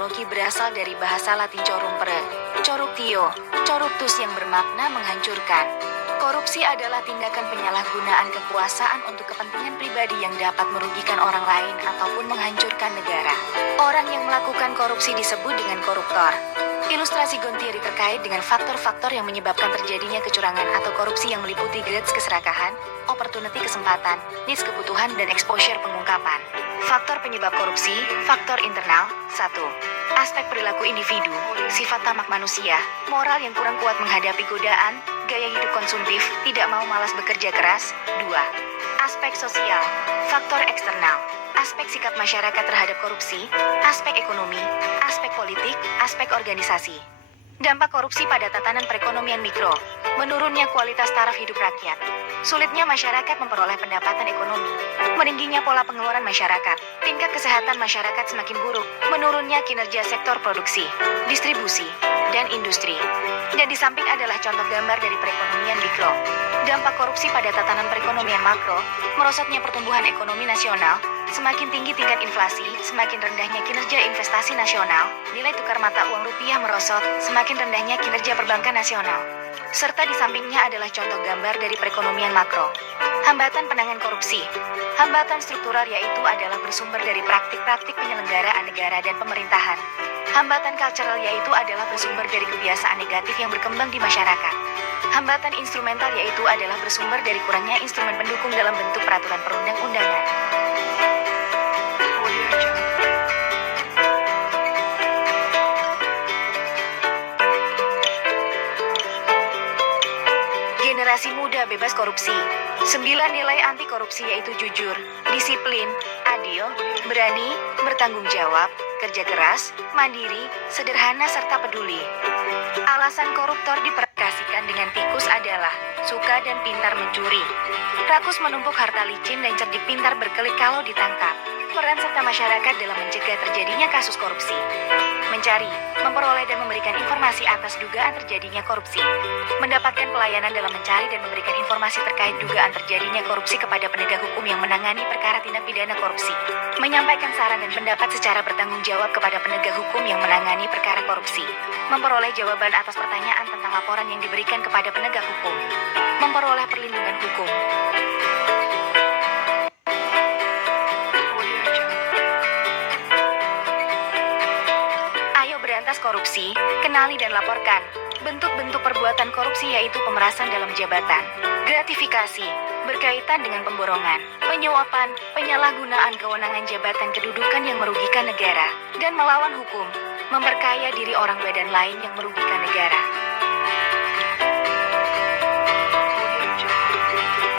etimologi berasal dari bahasa Latin corrumpere, corruptio, corruptus yang bermakna menghancurkan. Korupsi adalah tindakan penyalahgunaan kekuasaan untuk kepentingan pribadi yang dapat merugikan orang lain ataupun menghancurkan negara. Orang yang melakukan korupsi disebut dengan koruptor. Ilustrasi Gontieri terkait dengan faktor-faktor yang menyebabkan terjadinya kecurangan atau korupsi yang meliputi grades keserakahan, opportunity kesempatan, needs kebutuhan, dan exposure pengungkapan. Faktor penyebab korupsi, faktor internal, 1. Aspek perilaku individu, sifat tamak manusia, moral yang kurang kuat menghadapi godaan, gaya hidup konsumtif, tidak mau malas bekerja keras, 2. Aspek sosial, faktor eksternal, aspek sikap masyarakat terhadap korupsi, aspek ekonomi, aspek politik, aspek organisasi. Dampak korupsi pada tatanan perekonomian mikro, menurunnya kualitas taraf hidup rakyat, sulitnya masyarakat memperoleh pendapatan ekonomi, meningginya pola pengeluaran masyarakat, tingkat kesehatan masyarakat semakin buruk, menurunnya kinerja sektor produksi, distribusi, dan industri. Dan di samping adalah contoh gambar dari perekonomian mikro. Dampak korupsi pada tatanan perekonomian makro, merosotnya pertumbuhan ekonomi nasional, semakin tinggi tingkat inflasi, semakin rendahnya kinerja investasi nasional, nilai tukar mata uang rupiah merosot, semakin rendahnya kinerja perbankan nasional. Serta di sampingnya adalah contoh gambar dari perekonomian makro. Hambatan penanganan korupsi. Hambatan struktural yaitu adalah bersumber dari praktik-praktik penyelenggaraan negara dan pemerintahan. Hambatan cultural yaitu adalah bersumber dari kebiasaan negatif yang berkembang di masyarakat. Hambatan instrumental yaitu adalah bersumber dari kurangnya instrumen pendukung dalam bentuk peraturan perundang-undangan. Generasi muda bebas korupsi. 9 nilai anti korupsi yaitu jujur, disiplin, adil, berani, bertanggung jawab, kerja keras, mandiri, sederhana serta peduli. Alasan koruptor dipersepsikan dengan tikus adalah suka dan pintar mencuri, rakus menumpuk harta licin dan cerdik pintar berkelit kalau ditangkap. Peran serta masyarakat dalam mencegah terjadinya kasus korupsi. Mencari, memperoleh dan memberikan informasi atas dugaan terjadinya korupsi. Mendapatkan pelayanan dalam mencari dan memberikan informasi terkait dugaan terjadinya korupsi kepada penegak hukum yang menangani perkara tindak pidana korupsi. Menyampaikan saran dan pendapat secara bertanggung jawab kepada penegak hukum yang menangani perkara korupsi. Memperoleh jawaban atas pertanyaan tentang laporan yang diberikan kepada penegak hukum. Memperoleh perlindungan hukum. Korupsi, kenali dan laporkan. Bentuk-bentuk perbuatan korupsi yaitu pemerasan dalam jabatan, gratifikasi, berkaitan dengan pemborongan, penyuapan, penyalahgunaan kewenangan jabatan kedudukan yang merugikan negara, dan melawan hukum, memperkaya diri orang badan lain yang merugikan negara.